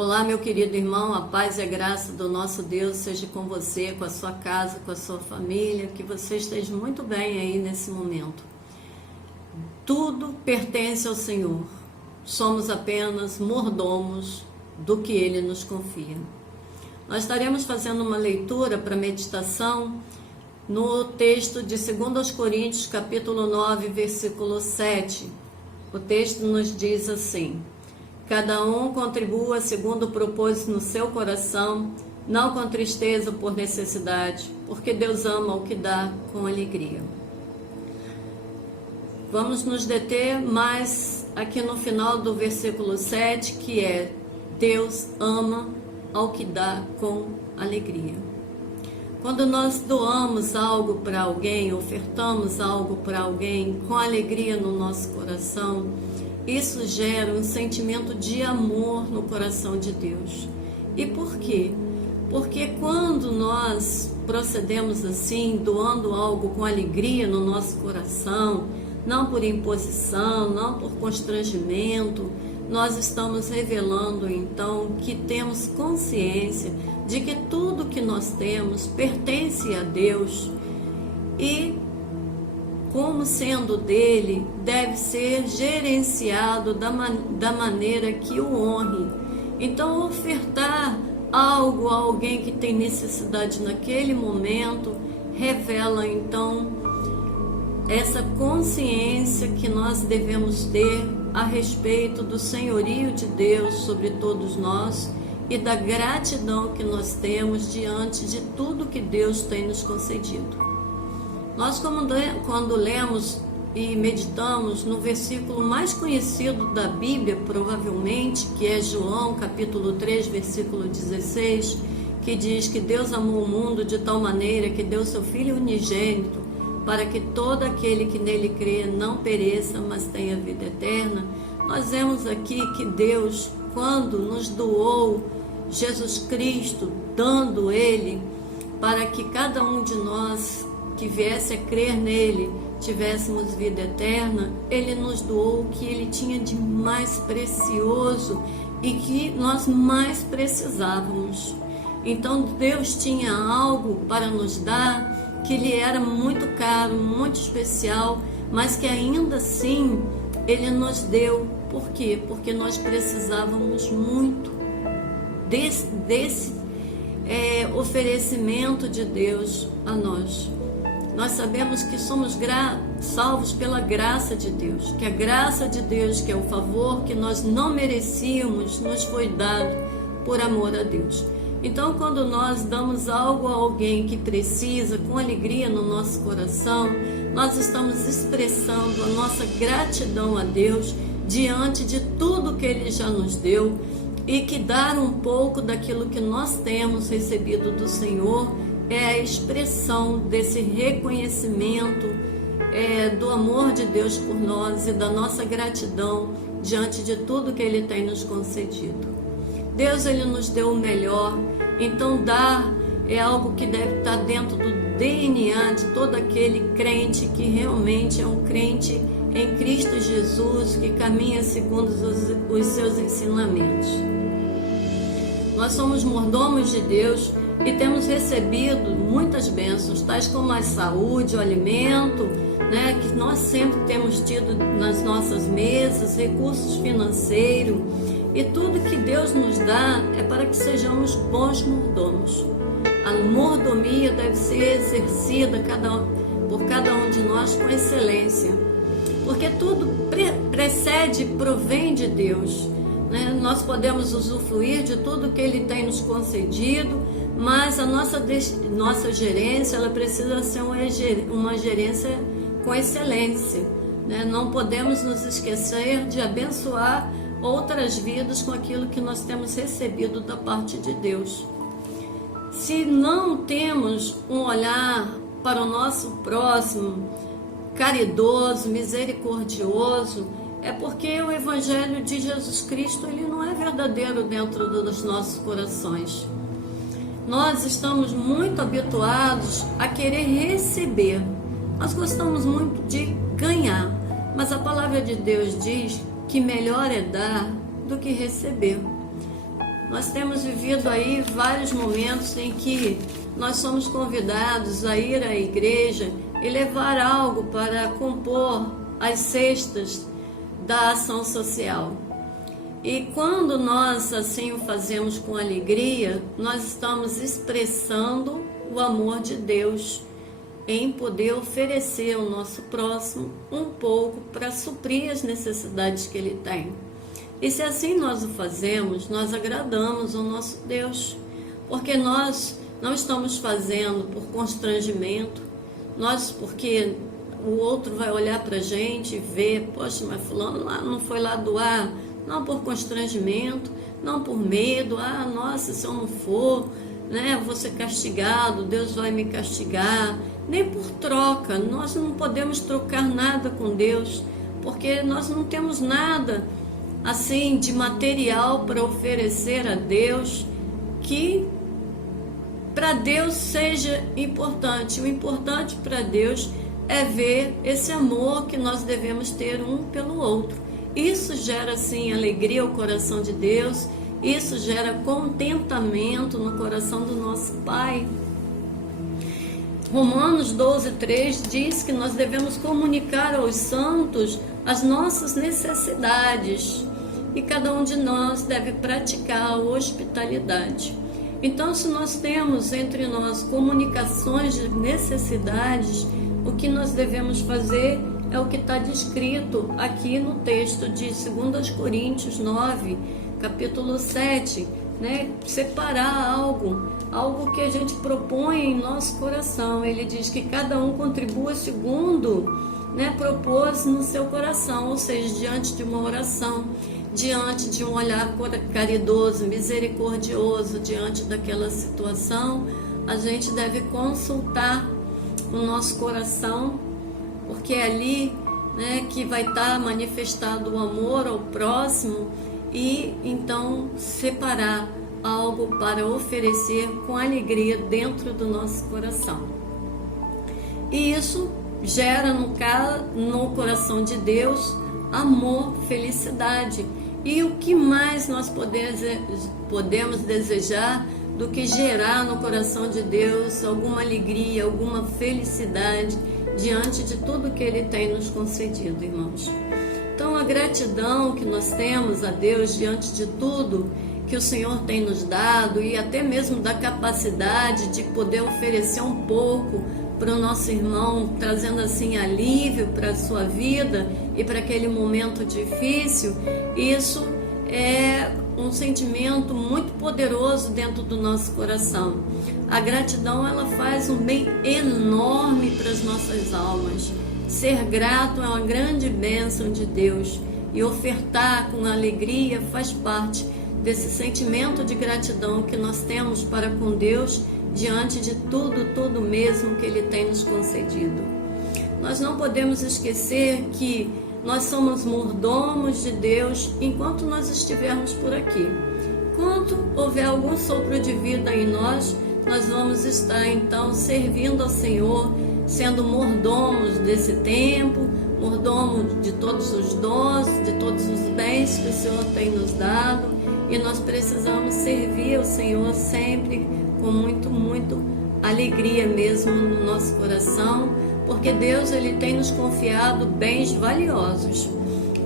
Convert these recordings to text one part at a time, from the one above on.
Olá, meu querido irmão, a paz e a graça do nosso Deus seja com você, com a sua casa, com a sua família, que você esteja muito bem aí nesse momento. Tudo pertence ao Senhor, somos apenas mordomos do que Ele nos confia. Nós estaremos fazendo uma leitura para meditação no texto de 2 Coríntios, capítulo 9, versículo 7. O texto nos diz assim: cada um contribua segundo o propósito no seu coração, não com tristeza ou por necessidade, porque Deus ama o que dá com alegria. Vamos nos deter mais aqui no final do versículo 7, que é: Deus ama ao que dá com alegria. Quando nós doamos algo para alguém, ofertamos algo para alguém com alegria no nosso coração, isso gera um sentimento de amor no coração de Deus. E por quê? Porque quando nós procedemos assim, doando algo com alegria no nosso coração, não por imposição, não por constrangimento, nós estamos revelando então que temos consciência de que tudo que nós temos pertence a Deus e, como sendo dele, deve ser gerenciado da maneira que o honre. Então, ofertar algo a alguém que tem necessidade naquele momento revela então essa consciência que nós devemos ter a respeito do senhorio de Deus sobre todos nós e da gratidão que nós temos diante de tudo que Deus tem nos concedido. Nós, quando lemos e meditamos no versículo mais conhecido da Bíblia, provavelmente, que é João, capítulo 3, versículo 16, que diz que Deus amou o mundo de tal maneira que deu seu Filho unigênito, para que todo aquele que nele crê não pereça, mas tenha vida eterna. Nós vemos aqui que Deus, quando nos doou Jesus Cristo, dando Ele, para que cada um de nós que viesse a crer nele, tivéssemos vida eterna, Ele nos doou o que Ele tinha de mais precioso e que nós mais precisávamos. Então Deus tinha algo para nos dar que lhe era muito caro, muito especial, mas que ainda assim Ele nos deu. Por quê? Porque nós precisávamos muito desse oferecimento de Deus a nós. Nós sabemos que somos salvos pela graça de Deus, que a graça de Deus, que é o favor que nós não merecíamos, nos foi dado por amor a Deus. Então, quando nós damos algo a alguém que precisa, com alegria no nosso coração, nós estamos expressando a nossa gratidão a Deus diante de tudo que Ele já nos deu, e que dar um pouco daquilo que nós temos recebido do Senhor é a expressão desse reconhecimento do amor de Deus por nós e da nossa gratidão diante de tudo que Ele tem nos concedido. Deus, Ele nos deu o melhor, então dar é algo que deve estar dentro do DNA de todo aquele crente que realmente é um crente em Cristo Jesus, que caminha segundo os seus ensinamentos. Nós somos mordomos de Deus e temos recebido muitas bênçãos, tais como a saúde, o alimento, que nós sempre temos tido nas nossas mesas, recursos financeiros, e tudo que Deus nos dá é para que sejamos bons mordomos. A mordomia deve ser exercida por cada um de nós com excelência, porque tudo precede e provém de Deus. Nós podemos usufruir de tudo que Ele tem nos concedido, mas a nossa gerência ela precisa ser uma gerência com excelência. Não podemos nos esquecer de abençoar outras vidas com aquilo que nós temos recebido da parte de Deus. Se não temos um olhar para o nosso próximo caridoso, misericordioso, é porque o Evangelho de Jesus Cristo ele não é verdadeiro dentro dos nossos corações. Nós estamos muito habituados a querer receber. Nós gostamos muito de ganhar, mas a palavra de Deus diz que melhor é dar do que receber. Nós temos vivido aí vários momentos em que nós somos convidados a ir à igreja e levar algo para compor as cestas da ação social. E quando nós assim o fazemos com alegria, nós estamos expressando o amor de Deus em poder oferecer ao nosso próximo um pouco para suprir as necessidades que ele tem. E se assim nós o fazemos, nós agradamos ao nosso Deus, porque nós não estamos fazendo por constrangimento, porque o outro vai olhar para a gente e ver, poxa, mas fulano lá não foi lá doar, não por constrangimento, não por medo, nossa, se eu não for, né, vou ser castigado, Deus vai me castigar, nem por troca. Nós não podemos trocar nada com Deus, porque nós não temos nada assim de material para oferecer a Deus que para Deus seja importante. O importante para Deus é ver esse amor que nós devemos ter um pelo outro. Isso gera assim alegria ao coração de Deus, isso gera contentamento no coração do nosso Pai. Romanos 12:3 diz que nós devemos comunicar aos santos as nossas necessidades e cada um de nós deve praticar a hospitalidade. Então, se nós temos entre nós comunicações de necessidades, o que nós devemos fazer é o que está descrito aqui no texto de 2 Coríntios 9, capítulo 7, né? Separar algo que a gente propõe em nosso coração. Ele diz que cada um contribua segundo, né, propôs no seu coração, ou seja, diante de uma oração, diante de um olhar caridoso, misericordioso, diante daquela situação, a gente deve consultar o nosso coração, porque é ali, né, que vai estar manifestado o amor ao próximo, e então separar algo para oferecer com alegria dentro do nosso coração. E isso gera no coração de Deus amor, felicidade. E o que mais nós podemos desejar do que gerar no coração de Deus alguma alegria, alguma felicidade diante de tudo que Ele tem nos concedido, irmãos. Então, a gratidão que nós temos a Deus diante de tudo que o Senhor tem nos dado, e até mesmo da capacidade de poder oferecer um pouco para o nosso irmão, trazendo assim alívio para a sua vida e para aquele momento difícil, isso é um sentimento muito poderoso dentro do nosso coração. A gratidão, ela faz um bem enorme para as nossas almas. Ser grato é uma grande bênção de Deus, e ofertar com alegria faz parte desse sentimento de gratidão que nós temos para com Deus diante de tudo mesmo que Ele tem nos concedido. Nós não podemos esquecer que nós somos mordomos de Deus enquanto nós estivermos por aqui. Quando houver algum sopro de vida em nós, nós vamos estar então servindo ao Senhor, sendo mordomos desse tempo, mordomos de todos os dons, de todos os bens que o Senhor tem nos dado, e nós precisamos servir ao Senhor sempre com muito alegria mesmo no nosso coração, porque Deus, Ele tem nos confiado bens valiosos.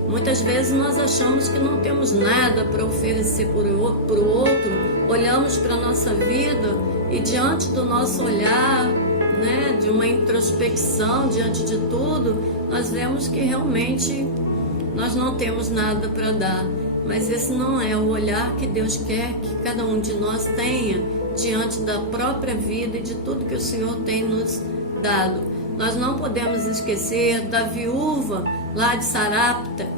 Muitas vezes nós achamos que não temos nada para oferecer para o outro, olhamos para a nossa vida e diante do nosso olhar, né, de uma introspecção diante de tudo, nós vemos que realmente nós não temos nada para dar. Mas esse não é o olhar que Deus quer que cada um de nós tenha diante da própria vida e de tudo que o Senhor tem nos dado. Nós não podemos esquecer da viúva lá de Sarepta,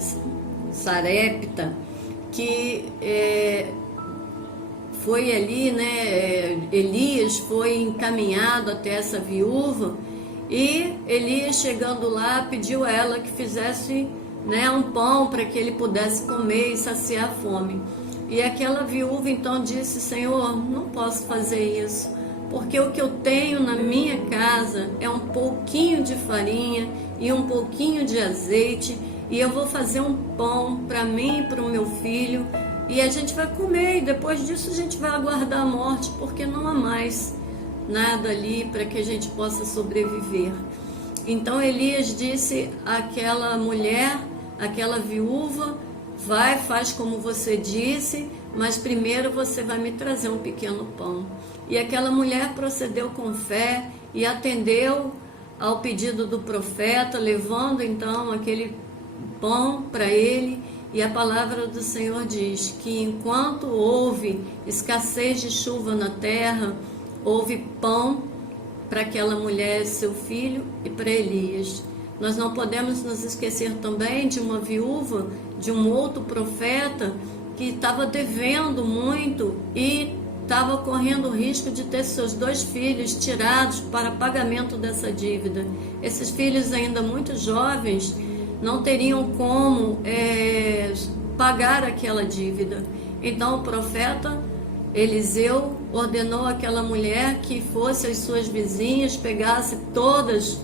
que foi ali, né? Elias foi encaminhado até essa viúva, e Elias, chegando lá, pediu a ela que fizesse, né, um pão para que ele pudesse comer e saciar a fome. E aquela viúva então disse: Senhor, não posso fazer isso, porque o que eu tenho na minha casa é um pouquinho de farinha e um pouquinho de azeite, e eu vou fazer um pão para mim e para o meu filho, e a gente vai comer, e depois disso a gente vai aguardar a morte, porque não há mais nada ali para que a gente possa sobreviver. Então Elias disse àquela mulher, àquela viúva: vai, faz como você disse, mas primeiro você vai me trazer um pequeno pão. E aquela mulher procedeu com fé e atendeu ao pedido do profeta, levando então aquele pão para ele. E a palavra do Senhor diz que enquanto houve escassez de chuva na terra, houve pão para aquela mulher, seu filho, e para Elias. Nós não podemos nos esquecer também de uma viúva, de um outro profeta que estava devendo muito e estava correndo o risco de ter seus 2 filhos tirados para pagamento dessa dívida. Esses filhos ainda muito jovens não teriam como pagar aquela dívida. Então o profeta Eliseu ordenou àquela mulher que fosse às suas vizinhas, pegasse todas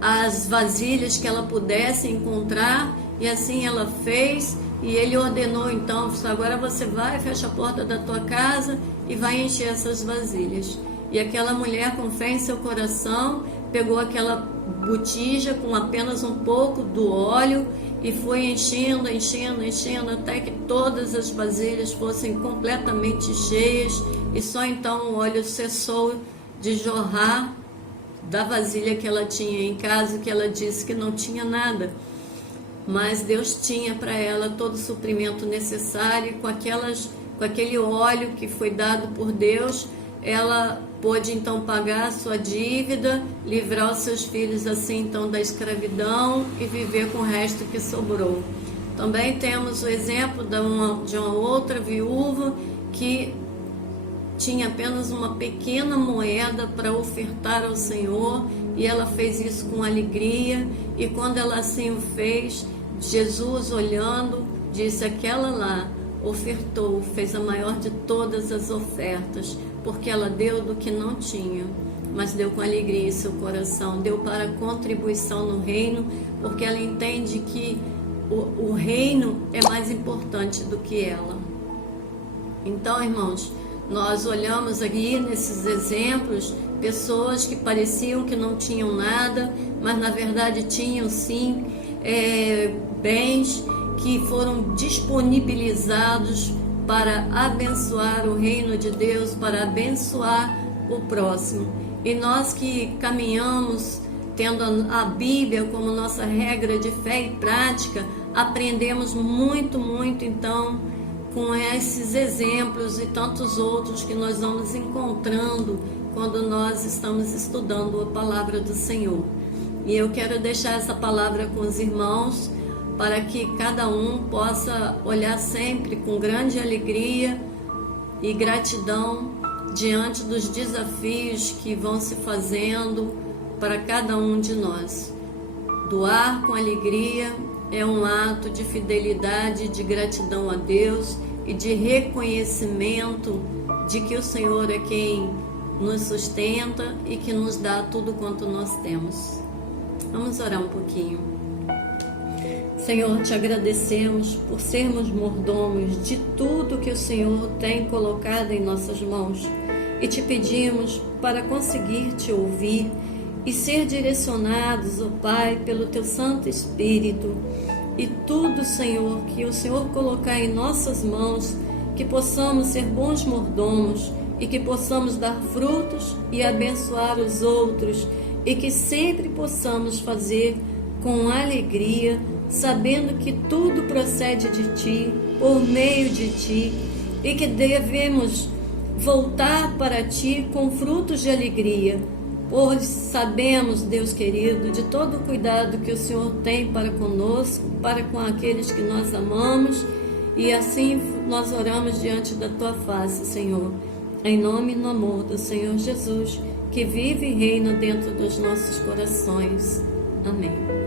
as vasilhas que ela pudesse encontrar, e assim ela fez. E ele ordenou então: agora você vai, fecha a porta da tua casa e vai encher essas vasilhas. E aquela mulher, com fé em seu coração, pegou aquela botija com apenas um pouco do óleo e foi enchendo, até que todas as vasilhas fossem completamente cheias, e só então o óleo cessou de jorrar da vasilha que ela tinha em casa, que ela disse que não tinha nada. Mas Deus tinha para ela todo o suprimento necessário, com aquele óleo que foi dado por Deus, ela pôde então pagar a sua dívida, livrar os seus filhos assim então da escravidão e viver com o resto que sobrou. Também temos o exemplo de uma outra viúva que tinha apenas uma pequena moeda para ofertar ao Senhor, e ela fez isso com alegria. E quando ela assim o fez, Jesus, olhando, disse: aquela lá ofertou, fez a maior de todas as ofertas, porque ela deu do que não tinha, mas deu com alegria em seu coração, deu para contribuição no reino, porque ela entende que o reino é mais importante do que ela. Então, irmãos, nós olhamos aqui nesses exemplos pessoas que pareciam que não tinham nada, mas na verdade tinham sim bens que foram disponibilizados para abençoar o reino de Deus, para abençoar o próximo. E nós que caminhamos tendo a Bíblia como nossa regra de fé e prática, aprendemos muito então com esses exemplos e tantos outros que nós vamos encontrando quando nós estamos estudando a palavra do Senhor. E eu quero deixar essa palavra com os irmãos, para que cada um possa olhar sempre com grande alegria e gratidão diante dos desafios que vão se fazendo para cada um de nós. Doar com alegria é um ato de fidelidade, de gratidão a Deus e de reconhecimento de que o Senhor é quem nos sustenta e que nos dá tudo quanto nós temos. Vamos orar um pouquinho. Senhor, te agradecemos por sermos mordomos de tudo que o Senhor tem colocado em nossas mãos, e te pedimos para conseguir te ouvir e ser direcionados, ó Pai, pelo teu Santo Espírito, e tudo, Senhor, que o Senhor colocar em nossas mãos, que possamos ser bons mordomos e que possamos dar frutos e abençoar os outros, e que sempre possamos fazer com alegria, sabendo que tudo procede de Ti, por meio de Ti, e que devemos voltar para Ti com frutos de alegria, pois sabemos, Deus querido, de todo o cuidado que o Senhor tem para conosco, para com aqueles que nós amamos, e assim nós oramos diante da Tua face, Senhor, em nome e no amor do Senhor Jesus, que vive e reina dentro dos nossos corações. Amém.